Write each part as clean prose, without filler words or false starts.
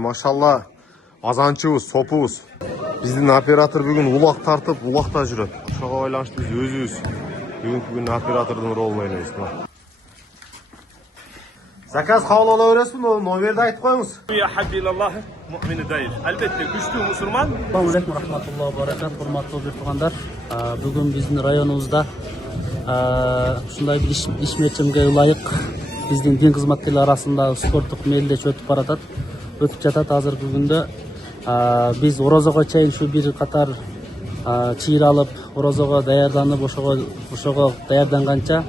Машалла, азанчыбыз, сопубуз. Биздин оператор бүгүн улак тартып, улакта жүрөт. Ошого байланыштуу биз өзүбүз бүгүнкү күнү оператордун ролун ойнойбуз. Заказ кабыл ала бересизби? Номерди айтып коюңуз. Ya habbilallah mu'mini değil. Elbette güçlü Müslüman. Assalamualaikum warahmatullahi wabarakatuh. Hormatly dostlar, bugün bizim rayonumuzda şunday bir iş merkemiga layık bizning din xizmatçılar arasında sportluk meyildeş ötüp baratat. Ötüp jatat hazırkı günde. Biz orozoga çayın şu bir qatar çiğir alıp orozoga dayardanıp oşoga dayardangança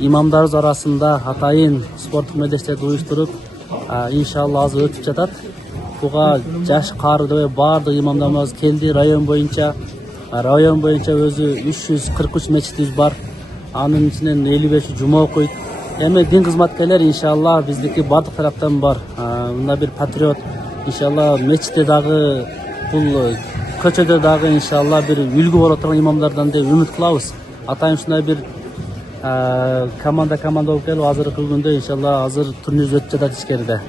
imamlarımız arasında atayın sportluk meyildeşlerdi uyuşturup inşallah azı ötüp jatat. Buga жаш карды баардык имамдарыбыз келди. Район боюнча өзү 343 мечитибиз бар. Анын ичинен 55 жума окуйт. Эми дин кызматкерлер иншалла биздики баардык тараптан бар. Мына бир патриот иншалла мечитте дагы бул көчөдө дагы иншалла бир үлгү боло турган имамдардан деп үмүт кылабыз. Атайын ушундай бир команда болуп келип азыркы күндө иншалла азыр турнир өтүп жатат ичкериде.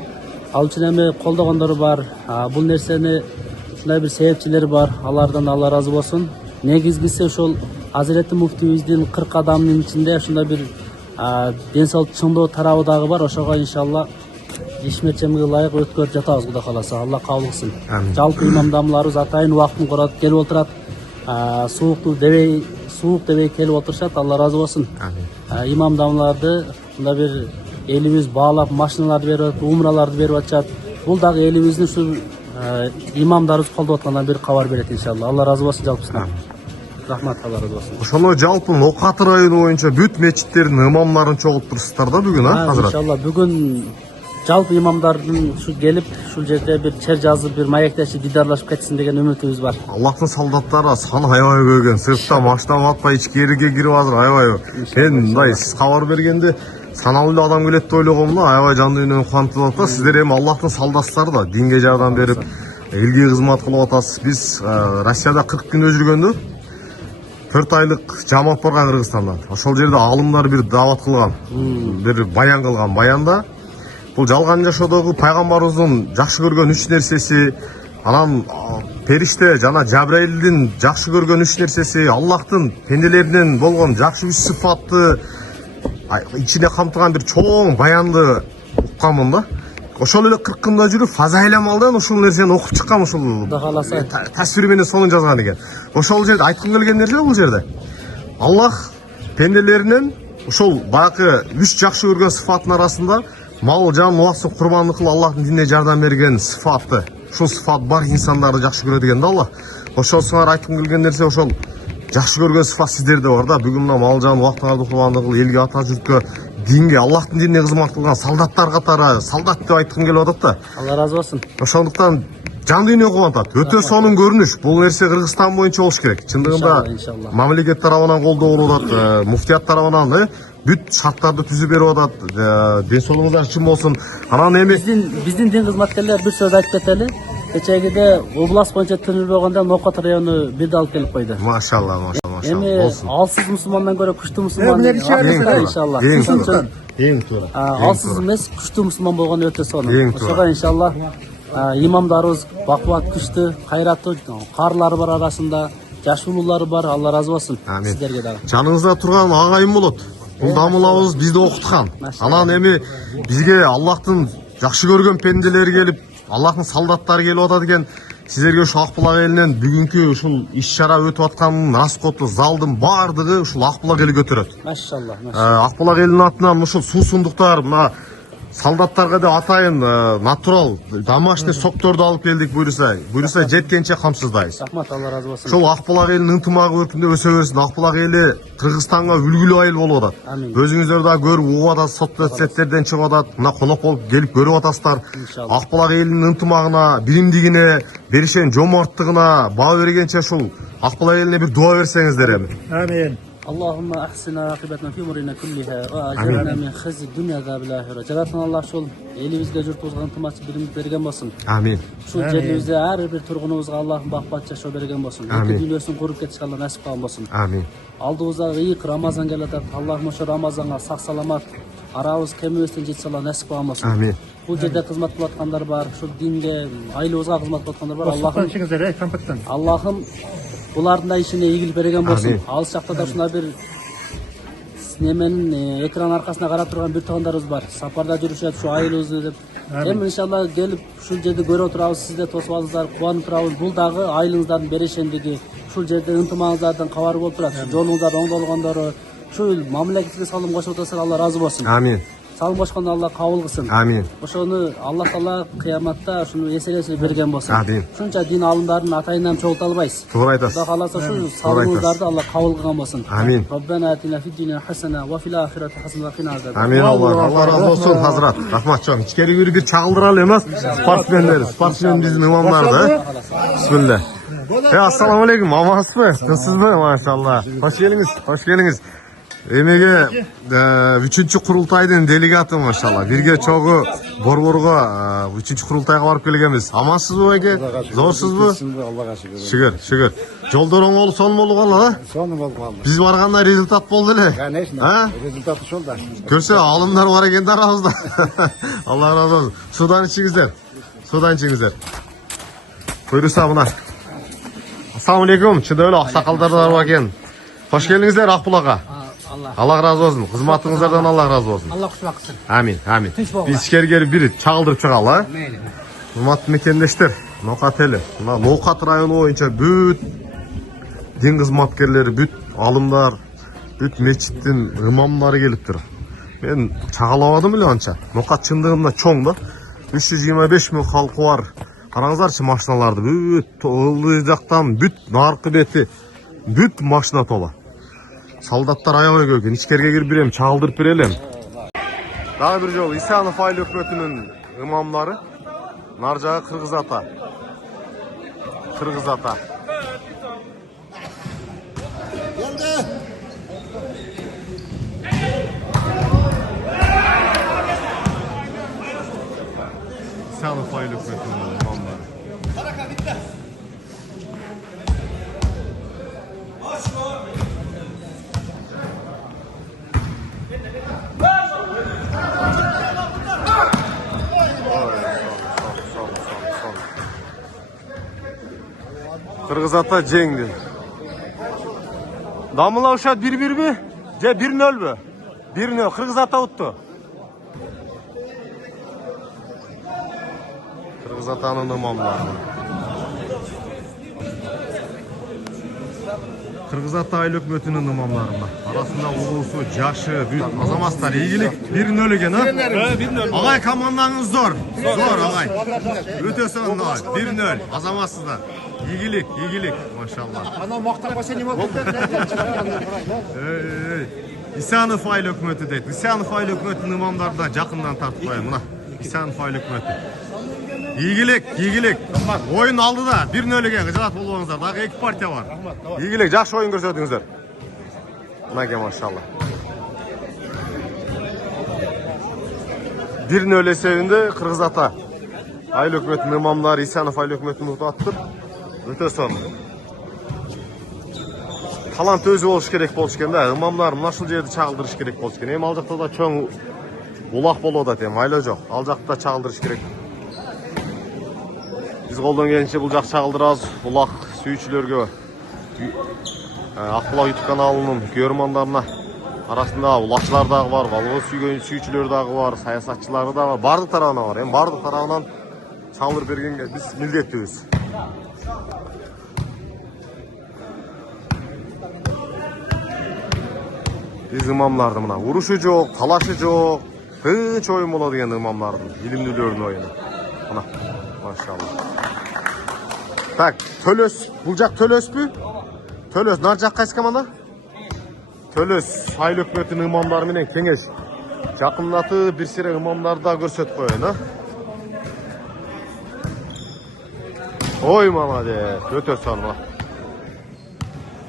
Ал үчүн эми колдогондору бар. Бул нерсени ушундай бир себепчилери бар. Алардан Алла разы болсун. Негизгиси ошол Азирети муфтийибиздин 40 адамдын ичинде ушундай бир ден соолук чыңдоо тарабы дагы бар. Ошого иншалла иш мерчемиге ылайык өткөрүп жатабыз Кудай кааласа. Алла кабыл кылсын. Жалпы имамдарыбыз атайын убактын коротуп келип отурат. Суук дебей келип отурушат. Алла разы болсун. Имамдамларды мындай бир элибиз баалап машиналарды берип атат, умраларды берип атышат. Бул дагы элибиздин ушу имамдарыбыз колдоп аткандан бир кабар берет иншалла. Алла разы болсун жалпысынан. Рахмат, Алла разы болсун. Ошону жалпы Нокаты району боюнча бүт мечиттердин имамдарын чогултуруптур да бүгүн, азыр. Иншалла бүгүн жалпы имамдардын ушу келип, ушул жерде бир чер жазып, бир маектешип, дидарлашып кетсин деген үмүтүбүз бар. Аллахтын солдаттары саны аябай көбөгөн. Сыртта машина батпай ичкериге кирип азыр аябай. Мен мындай сиз кабар бергенде саналуу адам келет деп ойлогом да, аябай жан дүйнөнү кубандырып атат. Сиздер эми Аллахтын салдаттары да динге жардам берип, элге кызмат кылып атасыз. Биз Россияда 40 күндө жүргөндө 4 айлык жамаат барган Кыргызстандан. Ошол жерде алымдар бир дават кылган, бир баян кылган. Баянда бул жалган жашоодогу пайгамбарыбыздын жакшы көргөн 3 нерсеси, анан периште жана Жабраилдин жакшы көргөн 3 нерсеси, Аллахтын пенделеринен болгон жакшы 3 сыфатты içine камтыган бир чоң баянды укканмын да. Ошол эле 40 күндө жүрүп фазаилам алдан ушул нерсени окуп чыккам, ушул тасвир менен сонун жазган экен. Ошол жерде айткым келген нерсе бул жерде Аллах пенделеринен ушул баягы 3 жакшы көргөн сыфаттын арасында мал, жан, убакытын курбандык кылып Аллахтын динине жардам берген сыфатты. Ушул сыфат бар инсандарды жакшы көрөт экен да Аллах. Ошол сыңар айткым келген нерсе ошол жакшы көргөн сыфат сиздерде бар да. Бүгүн мына мал, жан, убактыңарды курбандык кылып элге, ата журтка, динге, Аллахтын динине кызмат кылган салдаттар катары, салдат деп айткым келип атат да. Алла разы болсун. Ошондуктан жан дүйнө кубантат. Өтө сонун көрүнүш. Бул нерсе Кыргызстан боюнча болуш керек. Чындыгында мамлекет тарабынан колдоо болуп атат, муфтият тарабынан бүт шарттарды түзүп берип атат. Ден соолугуңуздар чын болсун. Анан эми биздин дин кызматкерлер бир сөз айтып кетели. Кечегиде область боюнча турнир болгондо Нокаты району бирди алып келип койду. Машалла. Эми алсыз мусулмандан көрө күчтүү мусулман иншалла. Эң туура. Алсыз эмес, күчтүү мусулман болгону өтө сонун. Ошого иншалла имамдарыбыз бакубат, күчтүү, кайраттуу, каарлары бар арасында, жаш улуулары бар. Алла разы болсун сиздерге дагы. Жаныңызда турган агайым болот. Бул дамылабыз бизди окуткан. Анан эми бизге Аллахтын жакшы көргөн пенделери келип, Аллахтын салдаттары келип атат экен. Сиздерге ушу Акбулак элинен бүгүнкү ушул иш-чара өтүп атканын расходу, залдын баардыгы ушул Акбулак эли көтөрөт. Машалла. Акбулак элинин атынан ушул суусундуктар, мына салдаттарга деп атайын натурал домашний сокторду алып келдик, буйруса жеткенче камсыздайбыз. Рахмат, Алла разы болсун. Ошол Акбулак элинин ынтымагы өркүндө өсө берсин. Акбулак эли Кыргызстанга үлгүлүү айыл болуп атат. Өзүңүздөр да көрүп угуп атасыз, соцсеттерден чыгып атат. Мына конок болуп келип көрүп атасыздар. Акбулак элинин ынтымагына, биримдигине, беришен жоморттугуна баа бергенче ушул Акбулак элине бир дуа берсеңиздер эми. Амин. اللهم أحسن عاقبتنا في أمورنا كلها وأجرنا من خزي الدنيا وعذاب الآخرة. Жаратқан Аллах шул элибизге журтубузга ынтымакчы биримди берген болсун. Амин. Шул жерибизде ар бир тургунубузга Аллахтын бакбат жашоо берген болсун. Эки дүйнөсүн куруп кетишке Алла насип кылган болсун. Амин. Алдыбызга ыйык Рамазан келатат. Аллахым ошо Рамазанга сак саламат арабыз кемибизден жетсе Алла насип кылган болсун. Амин. бул жерде кызмат кылып аткандар бар, ушул динге, айылыбызга кызмат кылып аткандар бар. Аллахым булардын да ишине ийгилик берген болсун. Алыс жакта да ушундай бир неменин экран аркасына карап турган бир туугандарыбыз бар. Сапарда жүрүшөт, ушу айылыбызды деп. Эми иншалла келип ушул жерди көрүп турабыз, сиз да тосуп алыңыздар, кубанып турабыз. Бул дагы айылыңыздардын берешендиги, ушул жерде ынтымагыңыздардан кабар болуп турат. Жолуңуздар оңдолгондору, ушул мамлекетке салым кошуп атасыздар, Алла разы болсун. Амин. Салым кошконду Алла кабыл кылсын. Амин. Ошону Алла Таала кыяматта ушуну эселесип берген болсун. Амин. Ушунча дин алымдарын атайынан чогулта албайбыз. Туура айтасыз. Кудай кааласа ушул салымыңыздарды Алла кабыл кылган болсун. Амин. Роббана атина фид дунья хасана ва фил ахирати хасана ва кина азаб. Амин. Алла разы болсун Hazrat. Рахмат чоң. Ичкери бир чагылдыралы эмес. Спортсмен биздин имамдарды. Бисмилlah. Assalomu alaykum. Амансызбы? Тынчсызбы? Машалла. Хош келиңиz. Эмеге 3-курултайдын делегаты машалла. Бирге чогуу Борборго 3-курултайга барып келгенбиз. Амансызбы эке? Зорсузбу? Аллага шүгүр. Шүгүр. Жолдор оңолуп сонун болгон а? Сонун болгон. Биз барганда результат болду эле. Конечно. Результат ушул да. Көрсө алымдар бар экен да арабызда. Алла разы болсун. Судан ичиңиздер. Буйруса мына. Ассаламу алейкум. Чында эле аксакалдар бар экен. Хош келиңиздер Акбулакка. Allah razı olsun. Kızmatыңыздардан Allah razı olsun. Allah куш баксын. Amin. Biz içeri bir çağıldırıp çıkalım ha. Hurmatlı mekendештер, Ноқат эле. Мына Ноқат району боюнча бүт дин кызматкерлери, бүт алымдар, бүт мечиттин имамдары келиптир. Мен чагалабадым эле анча. Ноқат чындыгында чоң да. 325 миң халкы бар. Караңыздарчы машиналарды бүт ылдый жактан, бүт наркы бети, бүт машина тола. Солдаттар аябай көп экен. Ичкерге кирип берем, чагылдырып берелем. Дагы бир жолу Исанов айыл өкмөтүнүн имамдары. Нар жагы Кыргыз ата. Исанов айыл өкмөтүнүн имамдары. Kırgız ata jеңди. Damla uşat 1-1 mi? Je 1-0 mu? 1-0. Kırgız ata uttu. Kırgız atanın imamları. Kırgız ata ayыл өкмөтүнүн имамлары. Арасында улуусу, жашы, бүт азаматтар ийгилик 1-0 экен, а? 1-0. Агай командаңыз зор. Зор агай. Өтө сонун агай. 1-0. Азаматсыздар. Ийгилик, машалла. Ана мактап койсо неме болду? Исанов айыл өкмөтү дейт. Исанов айыл өкмөтүнүн имамдарына жакындан тартып коем. Мына Исанов айыл өкмөтү. Ийгилик. Oyun aldı da 1-0 eкен. Кыжалат болбоңуздар. Дагы 2 партия бар. Ийгилик, жакшы oyun көрсөтүңүздөр. Мына машалла. 1-0 эсебинде Кыргыз ата айыл өкмөтүнүн имамдары Исанов айыл өкмөтүн утаттыр. Өтө сонун. Талант өзү болуш керек болуш экен да. Имамдар мына ушул жерди чагылдырыш керек болуш экен. Эми ал жакта да чоң булак болуп атат эми, айла жок. Ал жакта чагылдырыш керек. Биз колдон келишинче бул жак чагылдырабыз. Булак сүйүүчүлөргө Акбулак YouTube каналынын көрөрмандарына арасында булакчылар дагы бар, балыгы сүйүүчүлөр дагы бар, саясатчылары дагы бар. Бардык тарабынан бар. Эми бардык тарабынан чагылдырып бергенге биз милдеттүүбүз. Биз имамдарды мына урушу жок, талашы жок, тынч оюн болот деген имамдардын, илимдүүлөрдүн оюну. Мына, машалла. Так, Төлөс, бул жак Төлөспү? Төлөс, нар жак кайсы команда? Төлөс айыл өкмөтүнүн имамдары менен кеңеш. Жакындатып бир сире имамдарды да көрсөтүп коеюн, а? Ой, молодец, өтө сонун.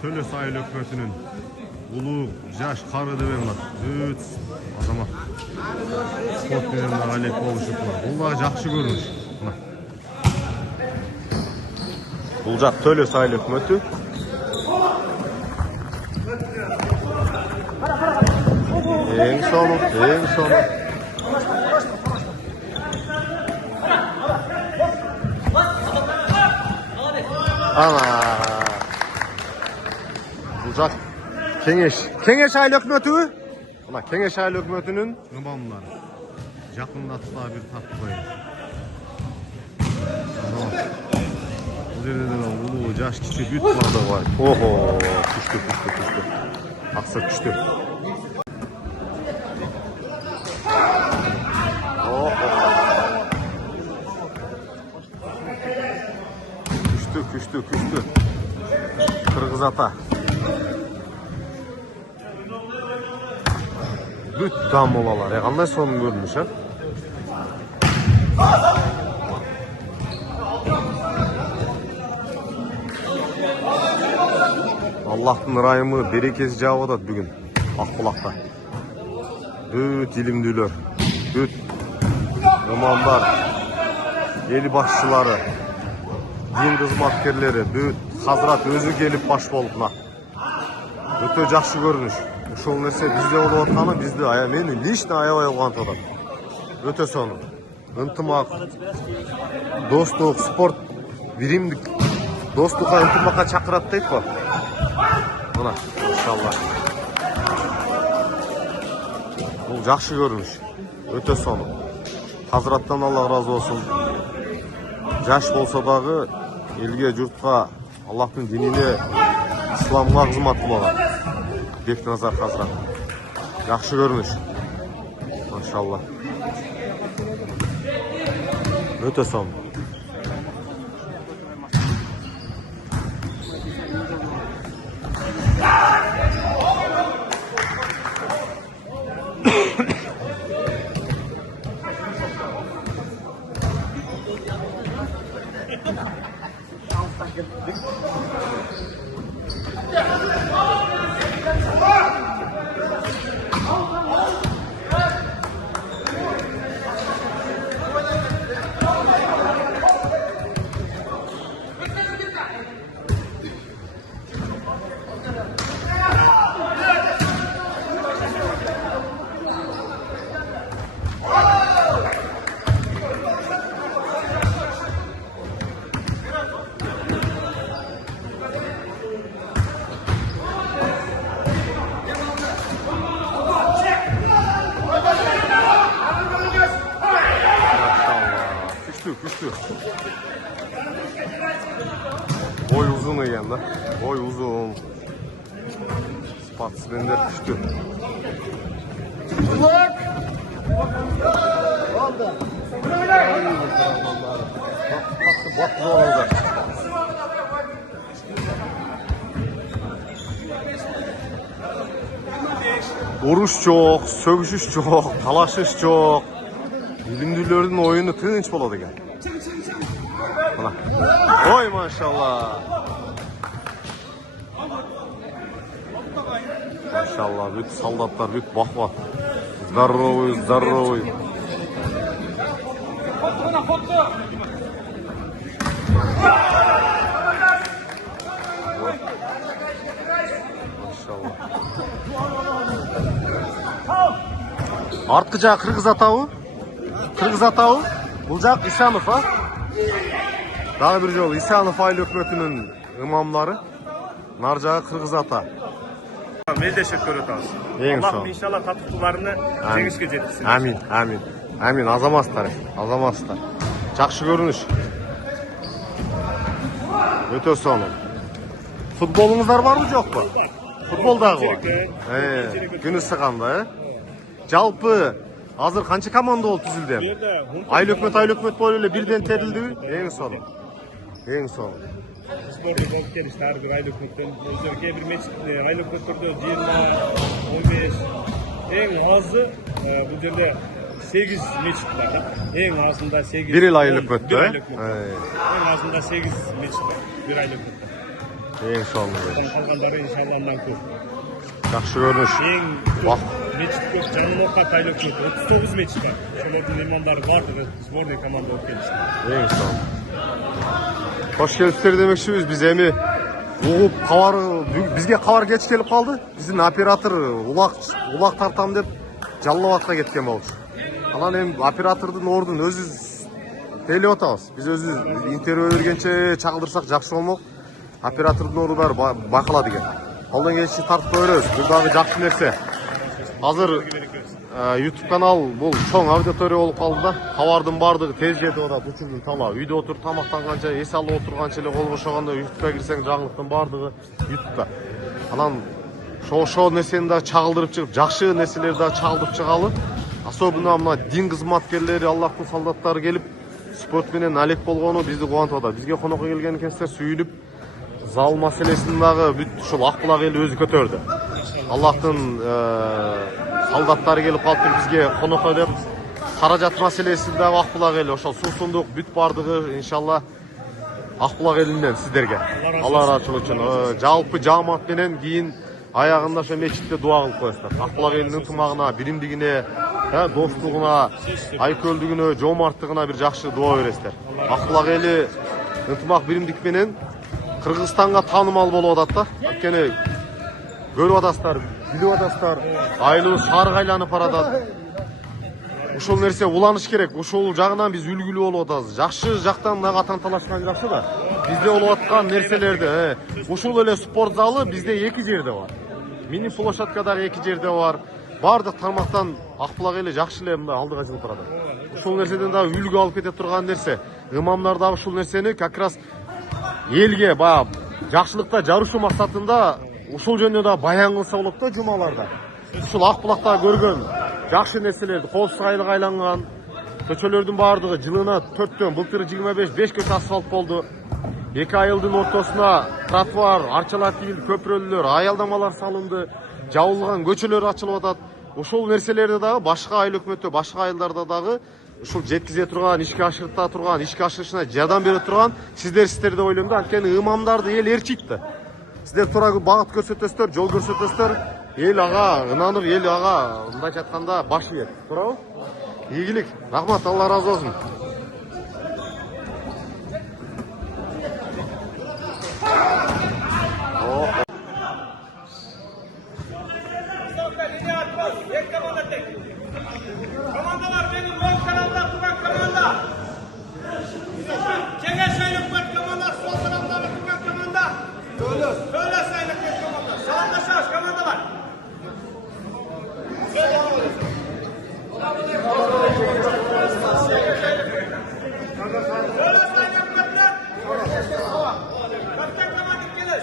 Төлөс айыл өкмөтүнүн улуу жаш кары деп эмне бүт азамат спорт менен алек болушуп бул да жакшы көрүнүш. Бул жак Төлөс айыл өкмөтү. Эң сонун. Ana. Bulacak. Kengeş aile hükümeti. Ana Kengeş aile hükümetinin imamları. Yakınlattılar bir tat koyun. Bu yerden ulu yaş kişi büyük vardı var. Oho, kuştu. Aksa kuştu. Oho. Kuştu. Kırgız ata. Büt dam olalar. Ya kanday sonun görünmüş ha. Allah'ın rahimi berekesi cevap bugün. Akbulak'ta. Büt ilimdüler. Büt imamlar. Eli başçıları. Din hizmetkerleri. Büt Hazrat özü gelip baş bolupna. Öte жақсы görünüş. Ошол нерсе бизде болуп атканы бизди мени лично аябай кубантып атат. Өтө сонун. Ынтымак, достук, спорт, биримдик. Достукка, ынтымакка чакырат дейт го. Мына, иншалла. Бул жақсы көрүнүш. Өтө сонун. Hazrаттан Аллах разы болсун. Жаш болсо дагы элге, журтка, Аллахтын динине, исламга кызмат кылган. Бекназар Hazrat. Жақсы көрүнүш. Машалла. Өтө сонун. Küçtü. Boy uzun ekan da. Boy uzun. Sportsmenler küçtü. Uruş çok, sövüşüş çok, talaşış çok. Bilimdülerin oyunu tınç boladı ekan. Mana. Oy maşallah. Maşallah, büt soldatlar, büt baqvat. Здоровый. Maşallah. Artkı жағы Kırgız атауы. Kırgız атауы. Бұл жақ Исанов, ha? Daha bir жолы Исанов aile hükümetinin imamları. Нар жағы Kırgız ата. Мелдешек көрөт алыс. Аллах иншалlah татыктууларыны жеңишке жеткизсин. Амин. Азаматтар. Жақсы көрүнүш. Өтө сонун. Futbolunuzlar var mı yok mu? Futbolдағы бар. Günüsü қандай, Жалпы азыр қанша команда болуп түзүлдү? Айлы өкмөт болуп эле бирден терилдиби? Эң сонун. Спорттук болуп келишти ар бир айлы өкмөттөн. Өздөр кээ бир мечит айлы өкмөттөрдө 20, 15 эң азы бул жерде 8 мечит бар да. Эң азында 8. Bir yıl айлы өкмөттө, Эң азында 8 мечит бар. Bir айлы өкмөттө. Эң сонун. Калгандары иншалла андан көп. Жақсы көрүнүш. Эң мечит көп жанын окат айлы өкмөт 39 мечит бар. Ошолордун имамдары баардыгы сборный команда болуп келишти. Эң сонун. Hoş geldiniz demekçiyiz. Biz emi uğup bizge kavar geç gelip kaldı. Bizim operatör ulak tartam dep Жаллабатка кеткен болчу. Анан эми оператордун ордун өзүбүз тейлеп атабыз. Биз өзүбүз интервью бергенче чагылдырсак жакшы болмок. Operatorдун ордары бакылады экен. Колдон келишинче тартып көрөбүз. Бул дагы жакшы нерсе. Азыр YouTube канал бул чоң аудитория болуп калды да. Кабардын бардыгы тез жетип атат, учурдун тамагы. Үйдө отуруп тамактанганча, эс алып отурганча эле кол бошогондо YouTube'га кирсең жаңылыктын бардыгы YouTube'да. Анан шоо нерсени да чагылдырып чыгып, жакшы нерселерди да чагылдырып чыгалы. Особенно мына дин кызматкерлери, Аллахтын солдаттары келип спорт менен алек болгону бизди кубантып атат. Бизге конокко келген экенсиздер, сүйүнүп, зал маселесин дагы бүт ушул Акбулак эли өзү көтөрдү. Аллахтын солдаттары келип калыптыр бизге конокко деп. Каражат маселесин дагы Акбулак эли ошол суусундук бүт бардыгы иншалла Акбулак элинен сиздерге. Алла ыраачылык үчүн жалпы жаамат менен кийин аягында ошо мечитте дуа кылып коесуздар. Акбулак элинин ынтымагына, биримдигине, достугуна, айкөлдүгүнө, жоомарттыгына бир жакшы дуа бересиздер. Акбулак эли ынтымак биримдик менен Кыргызстанга таанымал болуп атат да. Анткени көрүп атасыздар, билип атасыздар, айлыбыз шаарга айланып баратат. Ушул нерсе уланыш керек. Ушул жагынан биз үлгүлүү болуп атабыз. Жакшы жактан дагы танталашкан жакшы да. Бизде болуп аткан нерселерди, ушул эле спорт залы бизде 2 жерде бар. Мини площадка дагы 2 жерде бар. Бардык тармактан Акбулак эли жакшы эле мындай алдыга чыгып турат. Ушул нерседен дагы үлгү алып кете турган нерсе. Имамдар дагы ушул нерсени как раз элге баягы жакшылыкта жарышуу максатында ушул жөнүндө да баян кылса болот да жумаларда. Ушул Акбулакта көргөн жакшы нерселерди коопсуз айылга айланган. Көчөлөрдүн бардыгы жылына 4төн, былтыр 25 көчө асфальт болду. 2 айылдын ортосуна тротуар, альтернативдүү көпүрөлөр, аялдамалар салынды. Жабылган көчөлөр ачылып атат. Ушул нерселерди дагы башка айыл өкмөттө, башка айылдарда дагы ушул жеткизе турган, ишке ашырта турган, ишке ашырышына жардам бере турган сиздер деп ойлойм да. Анткени имамдарды эл ээрчийт да. Сиздер туура багыт көрсөтөсүздөр, жол көрсөтөсүздөр. Эл ага ынанып, эл ага мындайча айтканда баш ийет. Туурабы? Ийгилик. Рахмат, Алла разы болсун. Komandalar benim ön kanalda tutan komanda. Cengiz Saylık komanda, sol tarafta tutan komanda. Böyle Saylık komanda. Sağında şaş komanda var. Böyle Saylık kaptan. Kaptan komanda gelir.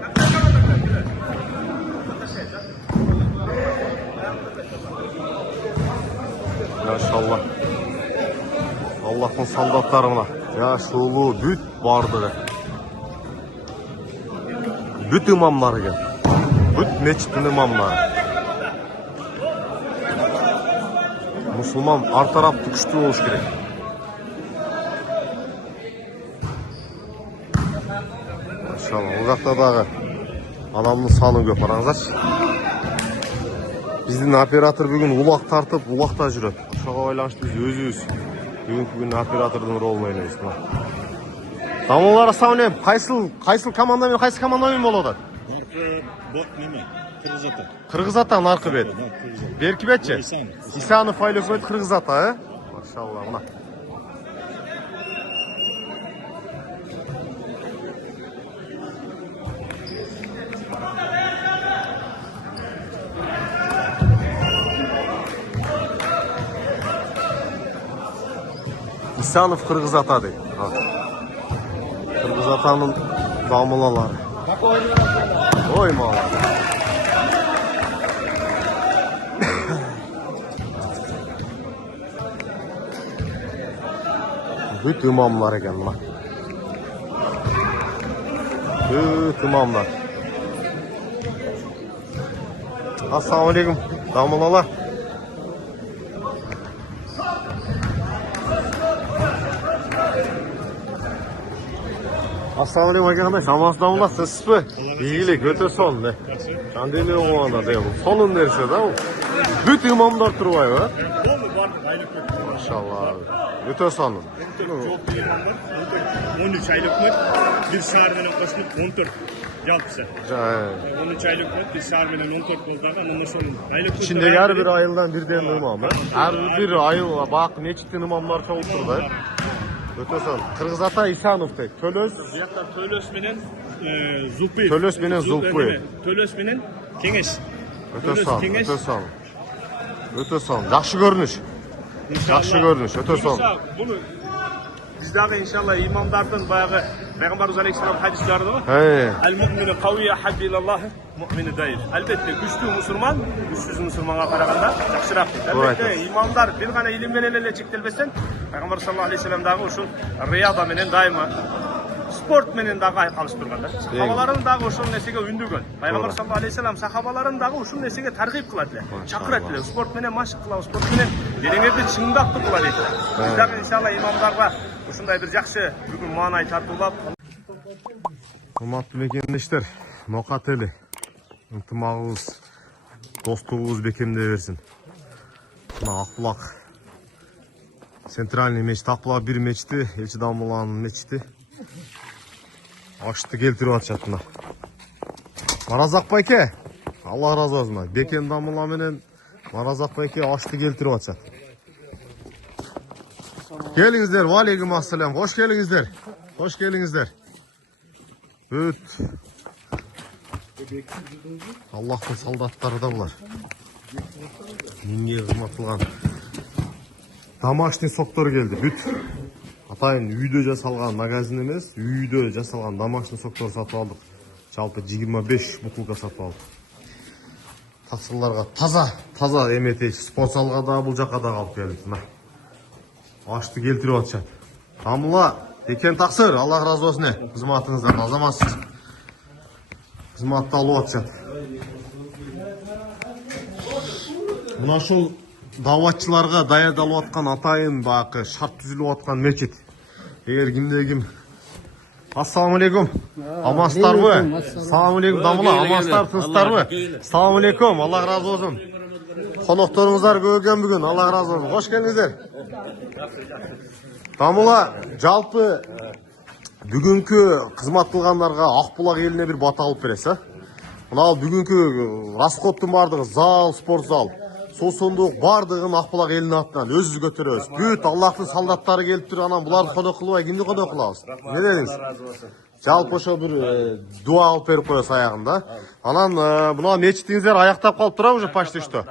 Kaptan komanda gelir. Maşallah. Allah'ın soldatlarına yaşulu büt bardыгы. Büt imamları gel. Büt meçitin imamları. Müslüman ар tarafta güçlü oluş gerek. Maşallah. Bu жақта дағы адамның саны көп, қараңыздаршы. Биздин оператор бүгүн улак тартып, улакта жүрөт. Ошого байланыштуу биз өзүбүз бүгүнкү күнү оператордун ролун ойнойбуз. Тамуулар, ассалам алейкум. Кайсыл команда менен кайсы команда менен болуп атат? Кыргыз ата наркы бет. Берки бетчи? Исанов айлык бет Кыргыз ата, Машалла, мына. Исанов Кыргыз ата дейт. Кыргыз атанын дамылалары. Ой, мала. Бүт имамлар экен мына. Бүт имамлар. Ассаламу алейкум. Дамылалар. Ассаламу алейкум aka qanday? Samasdamlar sizmi? Ийгилик, өтө сон. Кандай эле болгондо деп. Сонун нерсе да бул. Бүт имамдар турбайбы? Машалла. Өтө сонун. 13 айлык мөт, бир шаар менен кошулуп 14 жалпысы. 13 айлык мөт, бир шаар менен 14 болдуга, андан ошол айлык İçindeki ар бир айылдан бирден имам, Ар бир айыл бак мечиттин имамдары чогулуп турду. Өтө сонун. Кыргыз ата Исанов дейт. Төлөс. Буякта Төлөс менен Зулпуев. Төлөс менен Зулпуев. Төлөс менен Кеңеш. Өтө сонун. Кеңеш. Өтө сонун. Өтө сонун. Жакшы көрүнүш. Жакшы көрүнүш. Өтө сонун. Буну биз дагы иншалла имамдардын баягы Пайгамбарыбыз алейхиссалам хадиси бар да. Ал-му'мину кавия хаббилаллах му'мину даиф. Албетте күчтүү мусулман күчсүз мусулманга караганда жакшыраак. Албетте имамдар бир гана илим менен эле чектелбестен Пайгамбар саллаллаху алейхи вассалам дагы ушул рияда менен дайыма спорт менен дагы айкалышып турган да. Сахабаларын дагы ошол нерсеге үндүгөн. Пайгамбар саллаллаху алейхи вассалам сахабаларын дагы ушул нерсеге таргып кылат эле. Чакырат эле. Спорт менен машык кылабыз, спорт менен денеңерди чыңдап тургула дейт. Биз дагы иншалла имамдарга ушундай бир жакшы бүгүн маанай тартуулап. Урматтуу мекендештер, нокат эли ынтымагыбыз, достугубуз бекемдей берсин. Мына Акбулак центральный мечит, Акбулак бир мечити, Элчи Дамуланын мечити ашты келтирип атышат мына. Маразак байке, Алла разы болсун. Бекен Дамула менен Маразак байке ашты келтирип атышат. Келиңиздер, валейкум ассалам. Хош келиңиздер. Хош келиңиздер. Бүт. Аллахтын солдаттары да булар. Меңге кызмат кылган домашний соктор келди. Бүт. Атайын үйдө жасалган магазин эмес, үйдө жасалган домашний соктор сатып алдык. Жалпы 25 бутылка сатып алдык. Таксырларга таза эметейчи спонсорга да бул жака да алып келдик. Мына ашты келтирип атышат. Дамула Бекен таксыр, Аллах разы болсун. Кызматыңыздан азаматсыз. Кызматты алып атышат. Мына ушул даватчыларга даярдалып аткан атайын бакы шарт түзүлүп аткан мечит. Эгер кимде ким Ассаламу алейкум. Амансыздарбы? Ассаламу алейкум Дамула. Амансыздар, тыныстарбы? Ассаламу алейкум. Аллах разы болсун. Конокторуңуздар көбөйгөн бүгүн. Аллах разы болсун. Кош келиңиздер. Дамула, жалпы бүгүнкү кызмат кылгандарга Акбулак элине бир бата алып бересиз, а? Мына бүгүнкү расходтун бардыгы зал, спорт зал, сосондук бардыгын Акбулак элинин атынан өзүбүз көтөрөбүз. Бүт Аллахтын солдаттары келип туруп, анан буларды конок кылбай кимди конок кылабыз? Эмне дедиңиз? Жалпы ошо бир дуа алып берип коебуз аягында. Анан мына мечитиңиздер аяктап калып турабы уже почти что.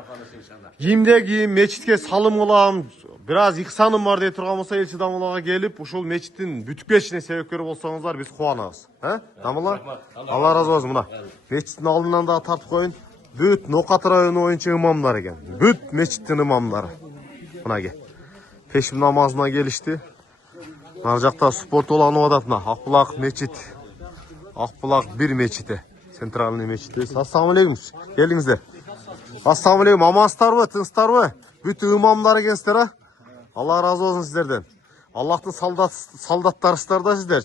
Кимде ким мечитке салым кылам, бир аз иксаным бар дей турган болсо Элчи Дамулага келип, ушул мечиттин бүтүп кетишине себепкер болсоңуздар биз кубанабыз. Дамула? Алла разы болсун. Мына мечиттин алдынан да тартып коюн. Бүт Нокат району боюнча имамдар экен. Бүт мечиттин имамдары. Мынаге. Пешим намазына келишти. Мына жакта спорт уланып атат. Мына Акбулак мечит. Акбулак бир мечити. Центральный мечити. Ассаламу алейкум. Келиңиздер. Ассаламу алейкум. Амансыздарбы, тыныстарбы? Бүт имамдар экенсиздер, а? Алла разы болсун сиздерден. Аллахтын солдаттарысыздар да сиздер.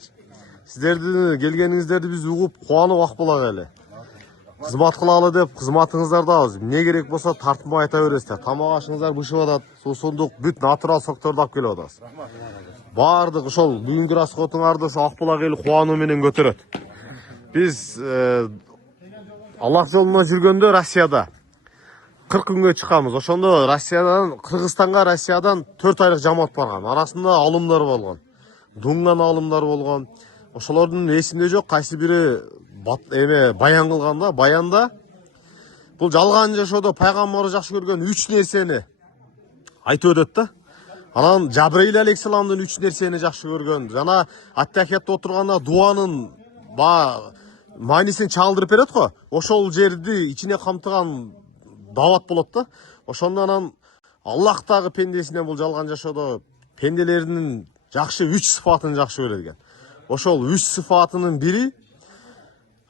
Сиздердин келгениңиздерди биз угуп кубанып Акбулак эле. Кызмат кылалы деп кызматыңыздардабыз. Эмне керек болсо тартынбай айта бересиздер. Тамак ашыңыздар бышып атат. Сосондук бүт натурал сокторду алып келип атабыз. Бардык ошол бүгүнкү расходуңарды ошо Акбулак эли кубануу менен көтөрөт. Биз Аллах жолунда жүргөндө Россияда 40 күнгө чыкканбыз. Ошондо Россиядан, Кыргызстанга Россиядан 4 айлык жамаат барган. Арасында алымдар болгон. Дуңган алымдар болгон. Ошолордун эсимде жок, кайсы бири баян кылганда, баянда бул жалган жашоодо пайгамбар жакшы көргөн 3 нерсени айтып өтөт да. Анан Жабраил алейхисаламдын 3 нерсени жакшы көргөн. Жана аттахиятта отурганда дуанын маанисин чагылдырып берет го. Ошол жерди ичине камтыган дават болот да. Ошондон Аллах дагы пендесине бул жалган жашоодо пенделердин жакшы 3 сыфатын жакшы көрөт экен. Ошол 3 сыфатынын бири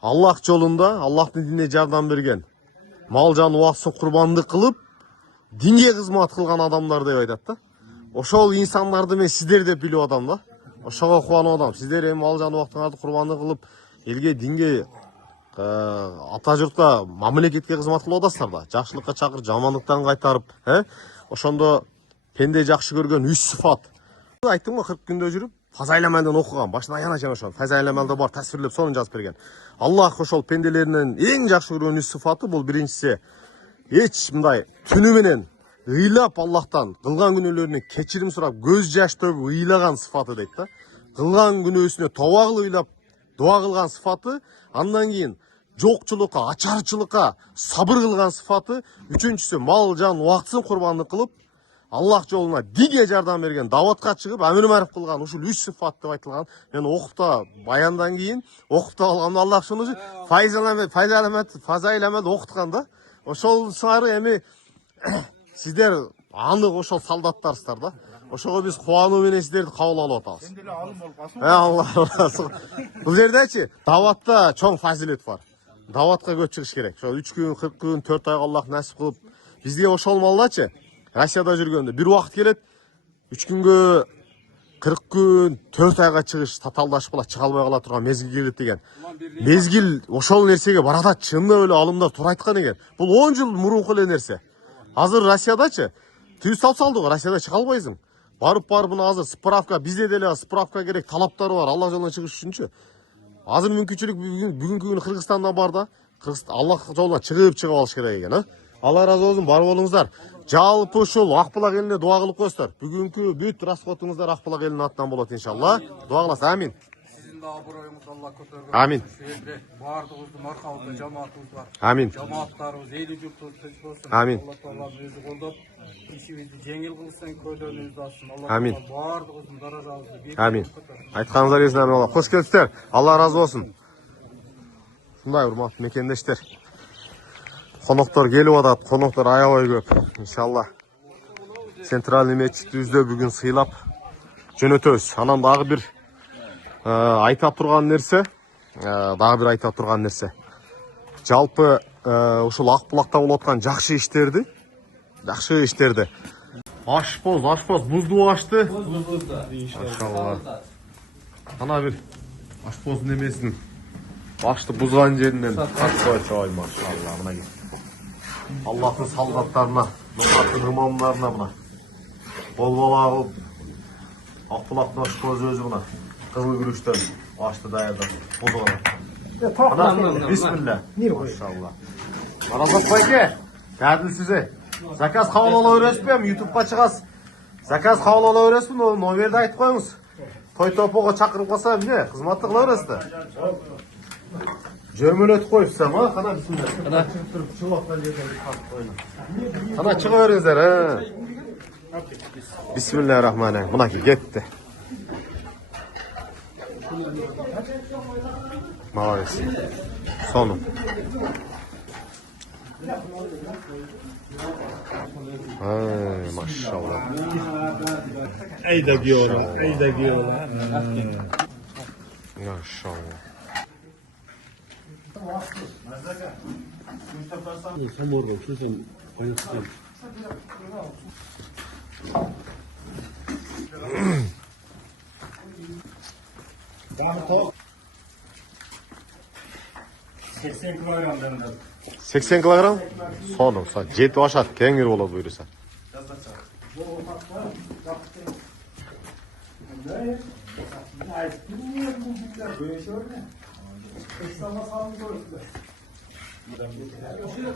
Аллах жолунда, Аллахтын динине жардам берген, мал жан убактысын курбандык кылып, динге кызмат кылган адамдар деп айтат да. Ошол инсандарды мен сиздер деп билип атам да. Ошого кубанып атам. Сиздер эми мал жан убактыңарды курбандык кылып, элге, динге, ата журтка, мамлекетке кызмат кылып атасыздар да. Жакшылыкка чакырып, жамандыктан кайтарып, ошондо пенде жакшы көргөн 3 сыфат. Айттым го 40 күндө жүрүп, Фазайламалдан окуган. Башына аяна ошол. Фазайламалда бар тасвирлеп, сонун жазып берген. Аллах ошол пенделеринен эң жакшы көргөн 3 сыфаты бул биринчиси эч мындай түнү менен ыйлап Аллахтан кылган күнөөлөрүнө кечирим сурап көз жаш төгүп ыйлаган сыфаты дейт да. Кылган күнөөсүнө тоба кылып ыйлап дуа кылган сыфаты, андан кийин жокчулукка, ачарчылыкка сабыр кылган сыфаты, үчүнчүсү мал жан убактысын курбандык кылып Аллах жолуна диге жардам берген, даватка чыгып амир маруф кылган ушул 3 сыфат деп айтылган. Мен окуп да баяндан кийин окуп да алганда Аллах шуну фазайламет окуткан да. Ошол сары эми сиздер анық ошол солдаттарсыздар да. Ошого биз кубануу менен сиздерди кабыл алып атабыз. Сен деле алым болуп калсың. Алла разы. Бул жердечи даватта чоң фазилет бар. Даватка көп чыгыш керек. Ошо 3 күн, 40 күн, 4 айга Аллах насип кылып, бизге ошол малдачы Россияда жүргөндө бир убакыт келет, 3 күнгө 40 күн, 4 айга чыгыш таталдашып кала чыга албай кала турган мезгил келет деген. Мезгил ошол нерсеге баратат, чынында эле алымдар туура айткан экен. Бул 10 жыл мурунку эле нерсе. Азыр Россиядачы түйүз салды го, Россияда чыга албайсың. Барып мына азыр справка, бизде деле справка керек, талаптары бар Аллах жолуна чыгыш үчүнчү. Азыр мүмкүнчүлүк бүгүнкү күнү Кыргызстанда бар да, Аллах жолуна чыгып алыш керек экен, Алла разы болсун, бар болуңуздар. Жалпы ушул Акбулак элине дуа кылып коесуздар. Бүгүнкү бүт расходуңуздар Акбулак элинин атынан болот иншалла. Дуа кыласыз. Амин. Sizin de abroyunuz Allah kotarır. Amin. Şu evde vardığınızda markavda cemaatimiz var. Amin. Cemaatlarımız eyli yurtlu tezgah olsun. Amin. Allah Teala bizi koldup işimizi cengil kılsın, köylerinizi alsın. Allah Amin. Teala vardığınızın daracağınızı bir Amin. Айтканыңыздар эсине алла. Кош келипсиздер. Алла разы болсун. Ушундай урматтуу мекендештер. Коноктор келип атат, коноктор аябай көп. Иншалла. Центральный мечитибизде бүгүн сыйлап жөнөтөбүз. Анан дагы бир айта турган нерсе, жалпы ушул Акбулакта болуп аткан жакшы иштерди, ашпоз бузду ашты. Машалла. Ана бир ашпоздун эмесин башты бузган жеринен катпай чабай, машалла. Мына ке. Аллахтын солдаттарына, Аллахтын имамдарына мына бол бала кылып Акбулактын ашпозу өзү мына кызыл күрүчтөн ашты даярдап бузган. Бисмилла. Машалла. Маразат байке, кәділ сизе. Заказ кабыл ала бересизби? YouTube'га чыгасыз. Заказ кабыл ала бересизби? Номерди айтып коюңуз. Той топого чакырып калса эмне? Кызматты кыла бересиз да. Жөрмөлөтүп коюпсуз, кана бисмилла. Кана чыгып аткан жерден тартып коюңуз. Кана чыга бериңиздер, Бисмиллахиррахманиррахим. Мынакей кетти. Молодец. Сону. Maşallah. Eyda giyola. Maşallah. Tamam. 80 kilogramdan. 80 kilogram? Soну, жетип ашат, кеңир болот буюрса.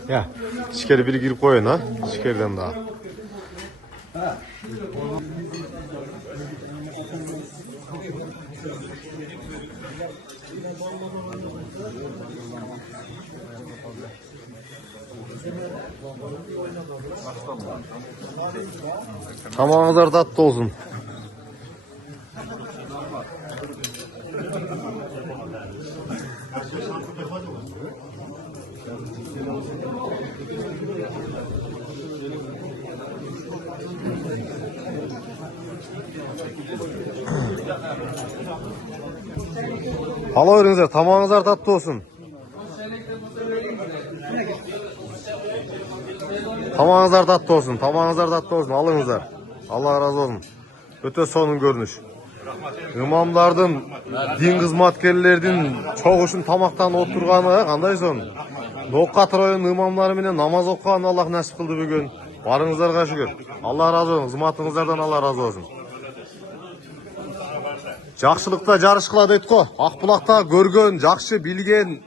Ya, içkeri biri girip koyun ha, içkeriden daha. Tamamızlar tatlı olsun. Hala öğrenizler, tamamızlar tatlı olsun. Tamamızlar tatlı olsun, alыңыздар. Allah razı olsun. Öte sonun görünüş. İmamlardın, din kızmatkерлердин çoğuşun tamaktan oturganı kanday son. Nokka Troy'un imamları менен namaz okugan Allah nasip kıldı bugün. Barыңыздарга şükür. Allah razı olsun. Hizmatыңыздардан Allah razı olsun. Жақшылықта жарыш кылат дейт го. Акбулакта көргөн, жакшы билген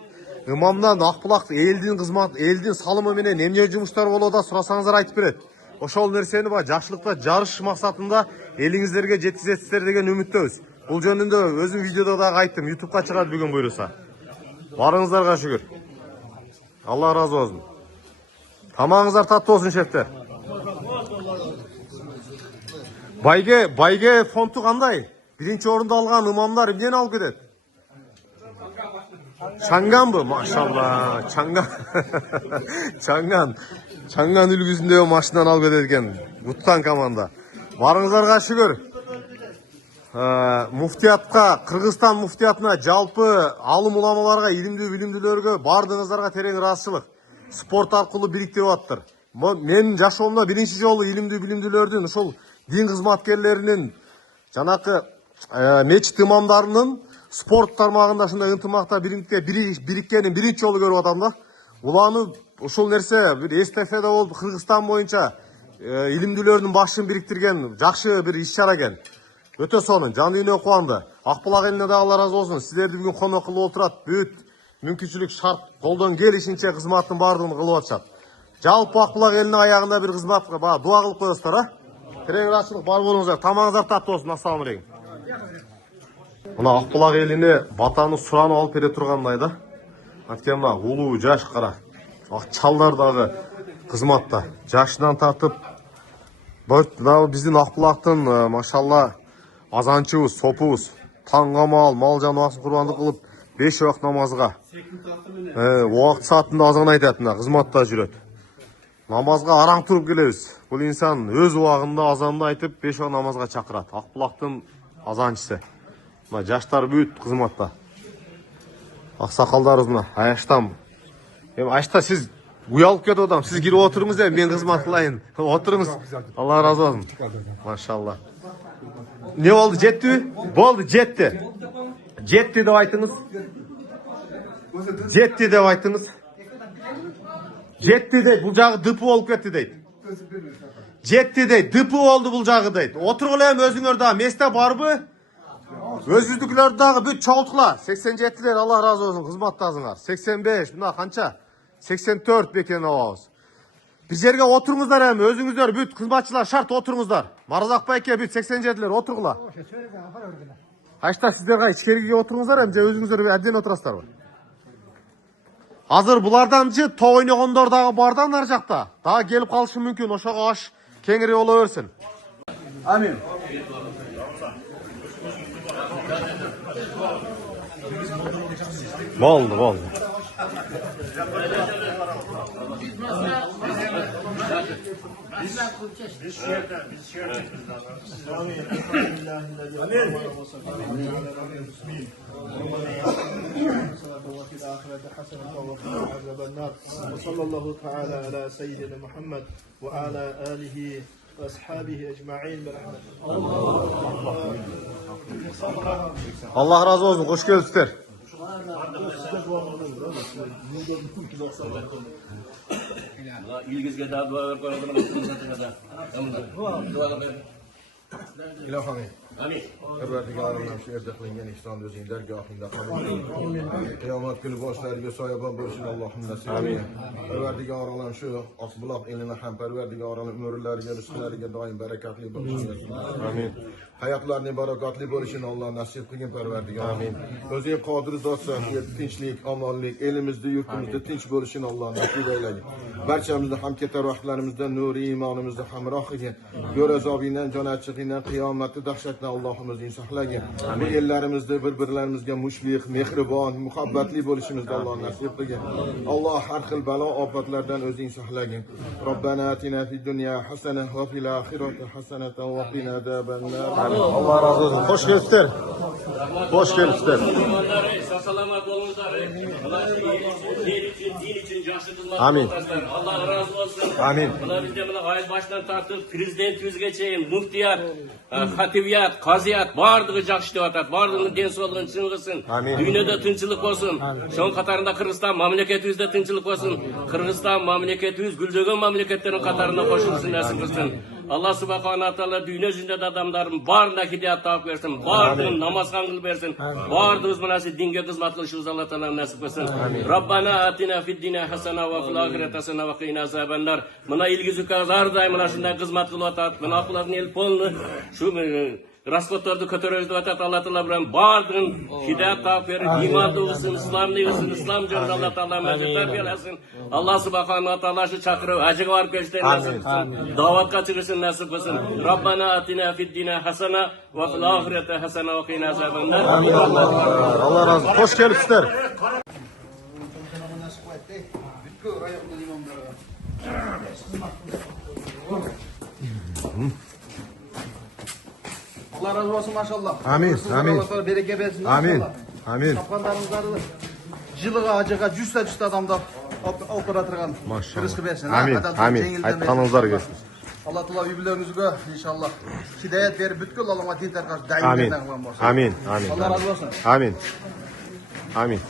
имамдан Акбулак элдин кызмат, элдин салымы менен эмне жумуштар болот да сурасаңыздар айтып берет. ошол нерсени баягы жакшылыкта жарыш максатында элиңиздерге жеткизесиздер деген үмүттөбүз. Бул жөнүндө өзүм видеодо дагы айттым, YouTube'га чыгат бүгүн буйруса. Барыңыздарга шүгүр. Алла разы болсун. Тамагыңыздар таттуу болсун, шефтер. Байге фонту кандай? Биринчи орунду алган имамдар эмнени алып кетет? Чаңганбы? Машалла, чаңган. Чаңган үлгүсүндөгү машинаны алып кетет экен. Уттан команда. Барыңыздарга шүгүр. Муфтиятка, Кыргызстан муфтиятына, жалпы алым уламаларга, илимдүү билимдүүлөргө бардыгыңыздарга терең ыраазычылык. Спорт аркылуу бириктирип атыптыр. Мен жашоомдо биринчи жолу илимдүү билимдүүлөрдүн, ошол дин кызматкерлеринин, жанакы мечит имамдарынын спорт тармагында ушундай ынтымакта бириккенин биринчи жолу көрүп атам да. Уланып ушул нерсе бир эстафета болуп Кыргызстан боюнча илимдүүлөрдүн башын бириктирген жакшы бир иш-чара экен. Өтө сонун, жан дүйнө кубанды. Акбулак элине дагы Алла разы болсун. Сиздерди бүгүн конок кылып отурат. Бүт мүмкүнчүлүк шарт колдон келишинче кызматтын баардыгын кылып атышат. Жалпы Акбулак элинин аягында бир кызматка дуа кылып коесуздар, терең ыраазычылык бар болуңуздар. Тамагыңыздар таттуу болсун. Ассаламу алейкум. Мына Акбулак элине батаны суранып алып бере тургандай да. Анткени мына улуу жаш кара. Чалдар дагы кызматта. Жашынан тартып биздин Акбулактын машалла азанчыбыз, сопубуз, таңгамал, мал жан убакытын курбандык кылып 5 убакыт намазга убакыт саатында азан айтат, мына кызматта жүрөт. Намазга араң туруп келебиз. Бул инсан өз убагында азанды айтып 5 убакыт намазга чакырат. Акбулактын азанчысы. Мына жаштар бүт кызматта. Аксакалдарыбыз мына аяштан. Ашта сиз уялып кетип атам. Сиз кирип отуруңуз, мен кызмат кылайын. Отуруңуз. Алла разы болсун. Машалла. Не болду, жеттиби? Болду, жетти. Жетти деп айтыңыз. Жетти деп айтыңыз. Жетти дейт, бул жагы дыпы болуп кетти дейт. Жетти дейт, дыпы болду бул жагы дейт. Отургула эми өзүңөр дагы месте барбы? Өзүздүкүлөрдү дагы бүт чогулткула. 87-ден Алла разы болсун, кызматтасыңар. 85, мына канча? 84 бекен абабыз. Bir жерге отуруңуздар эми, өзүңүздөр бүт кызматчылар шарт отуруңуздар. Маразак байке бүт 87-лер отургула. Кайчта сиздер ичкериге отуруңуздар эми, же өзүңүздөр абден отурасыздарбы? Азыр булардан топ ойногондор дагы бардан ар жакта. Дагы келип калышы мүмкүн, ошого аш кеңири боло берсин. Амин. Болду. وصلى الله تعالى على سيدنا محمد وعلى آله وأصحابه أجمعين برحمته. Allah razı olsun, hoş geldinizler. İlgizge daha dua ver koyalım. İlahi. Amin. Perverdigarım şu evde kılıngan ihsan özün dergahında kabul. Kıyamet günü başlarına sahiban bulsun Allah'ım nasip. Amin. Perverdigarım şu Akbulak eline hem perverdigarım ömürlerine, rızklarına daim bereketli bulsun. Amin. Hayatlarını bereketli bulsun Allah nasip kılın perverdigarım. Amin. Özün kadri zatsan, tinçlik, amanlık, elimizde yurtumuzda tinç bulsun Allah nasip eyleyin. Barcamızda hem keter vaxtlarımızda nuri imanımızda hamrah edin. Gör azabinden, can açığından, kıyamette dehşetine Allah'ımızı saxlagin. Bu yerlerimizde birbirlerimizge muşfiq, mehribon, muhabbetli buluşumuzda Allah nasip kılgin. Allah her xil bela afatlardan özün saxlagin. Rabbena atina fid dünya hasene ve fil ahireti haseneten ve qina azabennar. Allah razı olsun. Hoş geldinizler. Hoş geldinizler. Sağ olunuzlar. Din için yaşadığınız Amin. Allah razı olsun. Amin. Buna bizde ayet baştan tartıp prezidentimiz çeyin, muhtiyat, hatibiyat, kaziyat, bardığı jakşı деп атат. Bardığının densolığın çınğısın. Amin. Dünyada tınçılık olsun. Son katarında Kırgızstan mamleketimizde tınçılık olsun. Kırgızstan mamleketimiz güldögen mamleketlerin katarına koşulsun nasip kılsın. Allah subhanahu taala dünya yüzünde de adamların barına hidayet tavuk versin. Bardığın namaz kılıp versin. Bardığız münası dinge hizmet kılışımız Allah Teala nasip etsin. Rabbana atina fid dunya hasana ve fil ahireti hasana ve qina azabannar. Mına ilgizi kazarday mına şunday hizmet kılıp atat. Mına akılların el polunu şu raskollardı kötörüzdü atat Allah Teala bilen bardığın hidayet tavuk verir. İmanlı olsun, İslamlı olsun, İslam canı Allah Teala meclisler bilesin. Allah subhanahu taala şu çakırı acık var köşten nasip etsin. Davat kaçırırsın nasip etsin. Rabbana atina fid dunya hasana ve fil ahireti hasana ve qina azabannar. Allah razı olsun. Hoş gelipsizler. Allah razı olsun maşallah. Amin, amin. Allah bereke versin. Amin. Amin. Tapqanlarınızları жылыға ажыға жүз адамдар отыратырған Maşallah. рызқы берсін. Amin. Amin. Айтқаныңыздар келсін. Алла тағала үйлеріңізге иншалла хидаят беріп бүткіл аллаға дин тарқаш Amin. дайын болсын. Amin. Amin. Allah razı olsun. Amin. Amin.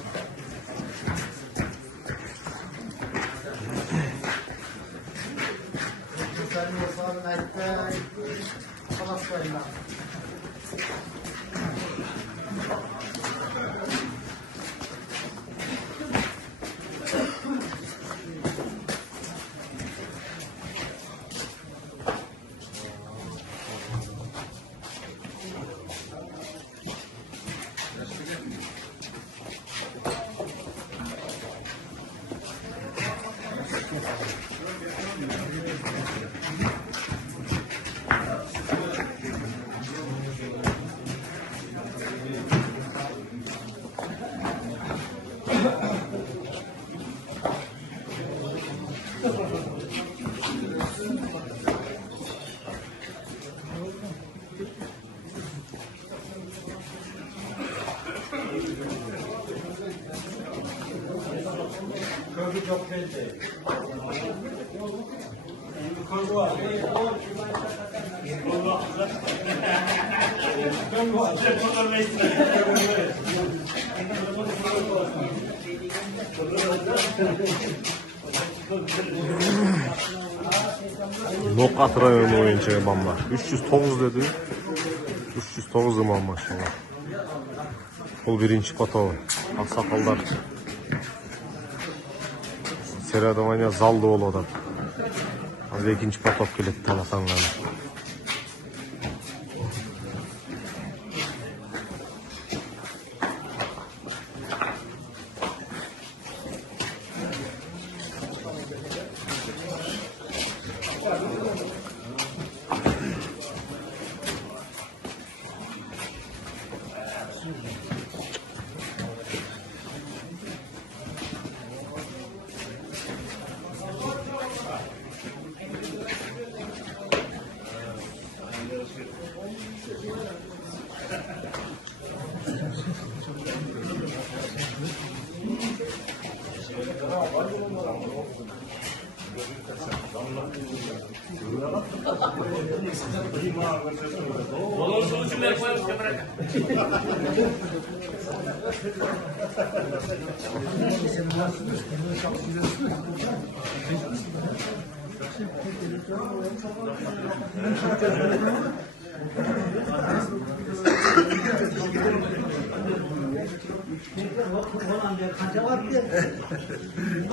Nokat rayonu oyuncu imamlar. 309 dedi. 309 imam maşallah. Бұл birinci patao. Aksakallar. Seradamanya zaldı ol odan. Az ikinci patop keledi talatangan.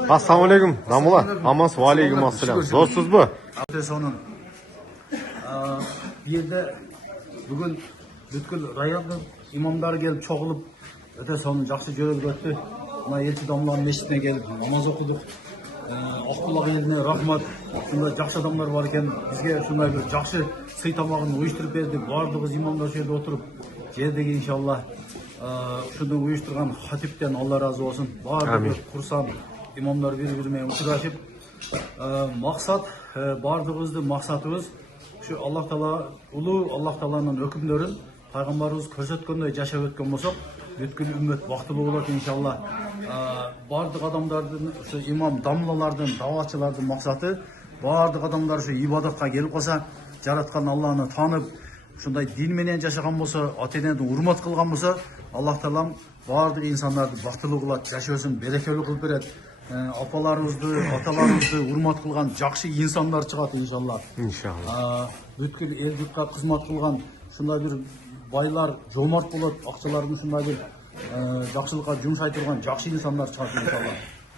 Assalamualaikum, Namullah. Amansiz, va alaykum assalom. Zo'rsizmi? So'ning bu yerda bugun butkul rayonda imomlar kelib cho'g'ilib o'ta soni yaxshi jo'rab o'tdi. Mana elchi domlar masjidga kelib namoz o'qidik. Oqbuloq eline rahmat. Shunda yaxshi odamlar bor ekan, bizga shunday bir yaxshi sıy tomog'ini uyushtirib berdi. Bardığımız imomlar shu yerda o'tirib, yerdagi inshaalloh shuni uyushtirgan xatibdan Alloh razı olsun. Bardığımız xursand imomlar bir-biriga uchrashib, maqsad bardığımızda maqsadimiz şu Allah Taala ulu Allah Taala'nın hükümlerin Peygamberimiz ko'rsatganday yashab o'tgan bo'lsak, butkul ümmet vaqtli bo'ladi inshaalloh. Bardıq adamlardan, şu imam damlalardan, davatçılardan maqsadi bardıq adamlar şu ibadatqa kelib qolsa, jaratgan Allah'ını tanып, şunday din menен yaşagan bo'lsa, ota-onadan hurmat qilgan bo'lsa, Allah Taalam bardıq insanlarni vaqtli qiladi, yashasin, berekeli qilib beradi. апаларыбызды, аталарыбызды урмат кылган жакшы инсандар чыгат иншалла. Иншалла. Бүткүл эл журтка кызмат кылган ушундай бир байлар жомарт болот, акчаларын ушундай бир жакшылыкка жумшай турган жакшы инсандар чыгат иншалла.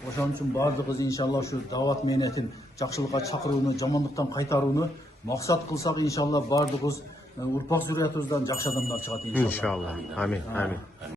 Ошон үчүн баардыгыбыз иншалла ушу дават мээнетин жакшылыкка чакырууну, жамандыктан кайтарууну максат кылсак иншалла баардыгыбыз урпак зурриятыбыздан жакшы адамдар чыгат иншалла. Иншалла. Амин. Амин.